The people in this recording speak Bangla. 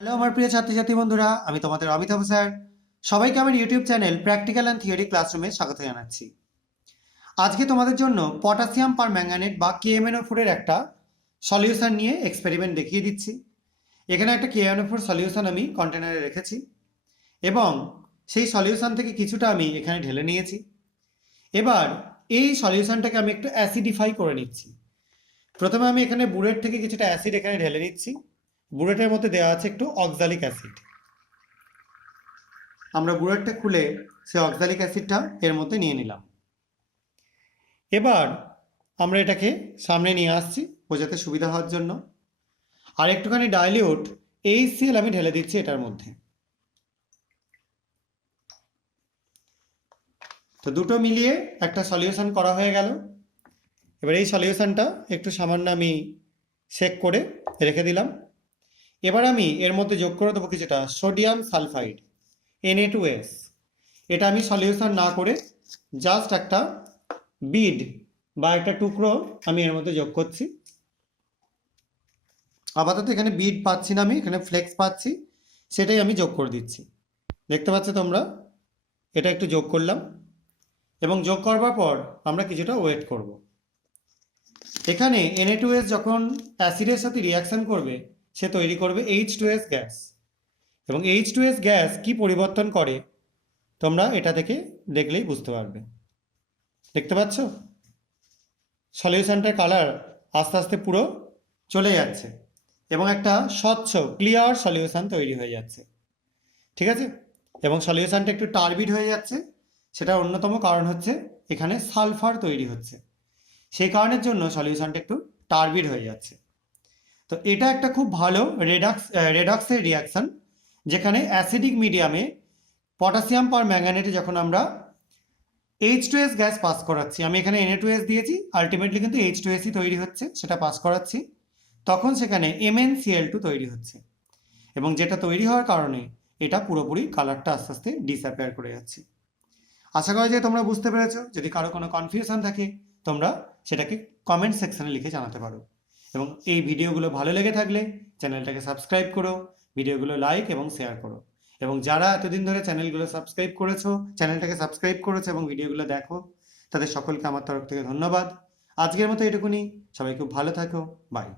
হ্যালো আমার প্রিয় ছাত্রছাত্রী বন্ধুরা, আমি তোমাদের অমিতাভ স্যার। সবাইকে আমার YouTube channel practical and theory ক্লাসরুমে স্বাগত জানাচ্ছি। আজকে তোমাদের জন্য পটাশিয়াম পার ম্যাঙ্গানেট বা KMnO4 এর একটা সলিউশন নিয়ে এক্সপেরিমেন্ট দেখিয়ে দিচ্ছি। এখানে একটা KMnO4 সলিউশন আমি কন্টেনারে রেখেছি এবং সেই সলিউশন থেকে কিছুটা আমি এখানে ঢেলে নিয়েছি। এবার এই সলিউশনটাকে আমি একটু অ্যাসিডিফাই করে নিচ্ছি। প্রথমে আমি এখানে বুলেট থেকে কিছুটা অ্যাসিড এখানে ঢেলে নিচ্ছি। বুলেটের মধ্যে দেওয়া আছে একটু অক্সালিক অ্যাসিড। আমরা বুলেটটা খুলে সেই অক্সালিক অ্যাসিডটা এর মধ্যে নিয়ে নিলাম। এবার আমরা এটাকে সামনে নিয়ে আসছি বোঝাতে সুবিধা হওয়ার জন্য। আর একটুখানি ডাইলিউট HCl আমি ঢেলে দিচ্ছি এটার মধ্যে। তো দুটো মিলিয়ে একটা সলিউশন করা হয়ে গেল। এবার এই সলিউশনটা একটু সামান্য আমি শেক করে রেখে দিলাম। এবার আমি এর মধ্যে যোগ করে দেবো কিছুটা সোডিয়াম সালফাইড Na2S। এটা আমি সলিউশন না করে জাস্ট একটা বিড বা একটা টুকরো আমি এর মধ্যে যোগ করছি। আপাতত এখানে বিড পাচ্ছি না, আমি এখানে ফ্লেক্স পাচ্ছি, সেটাই আমি যোগ করে দিচ্ছি। দেখতে পাচ্ছ তোমরা, এটা একটু যোগ করলাম এবং যোগ করবার পর আমরা কিছুটা ওয়েট করব। এখানে Na2S যখন অ্যাসিডের সাথে রিয়াকশন করবে সে তৈরি করবে H2S গ্যাস, এবং H2S গ্যাস কি পরিবর্তন করে তোমরা এটা থেকে দেখলেই বুঝতে পারবে। দেখতে পাচ্ছ সলিউশনটার কালার আস্তে আস্তে পুরো চলে যাচ্ছে এবং একটা স্বচ্ছ ক্লিয়ার সলিউশন তৈরি হয়ে যাচ্ছে। ঠিক আছে, এবং সলিউশনটা একটু টার্বিড হয়ে যাচ্ছে। সেটার অন্যতম কারণ হচ্ছে এখানে সালফার তৈরি হচ্ছে, সেই কারণের জন্য সলিউশনটা একটু টার্বিড হয়ে যাচ্ছে। তো এটা একটা খুব ভালো রেডক্সের রিয়াকশন, যেখানে অ্যাসিডিক মিডিয়ামে পটাশিয়াম পার ম্যাঙ্গানেটে যখন আমরা H2S গ্যাস পাস করাচ্ছি, আমি এখানে Na2S দিয়েছি, আলটিমেটলি কিন্তু H2Sই তৈরি হচ্ছে, সেটা পাস করাচ্ছি, তখন সেখানে MnCl2 তৈরি হচ্ছে এবং যেটা তৈরি হওয়ার কারণে এটা পুরোপুরি কালারটা আস্তে আস্তে ডিসঅ্যাপিয়ার করে যাচ্ছে। আশা করা যায় তোমরা বুঝতে পেরেছো। যদি কারো কোনো কনফিউশন থাকে তোমরা সেটাকে কমেন্ট সেকশনে লিখে জানাতে পারো। এবং এই ভিডিওগুলো ভালো লেগে থাকলে চ্যানেলটাকে সাবস্ক্রাইব করো, ভিডিওগুলো লাইক এবং শেয়ার করো। এবং যারা এতদিন ধরে চ্যানেলটাকে সাবস্ক্রাইব করেছো এবং ভিডিওগুলো দেখো, তাদের সকলকে আমার তরফ থেকে ধন্যবাদ। আজকের মতো এটুকুনি। সবাই খুব ভালো থাকো। বাই।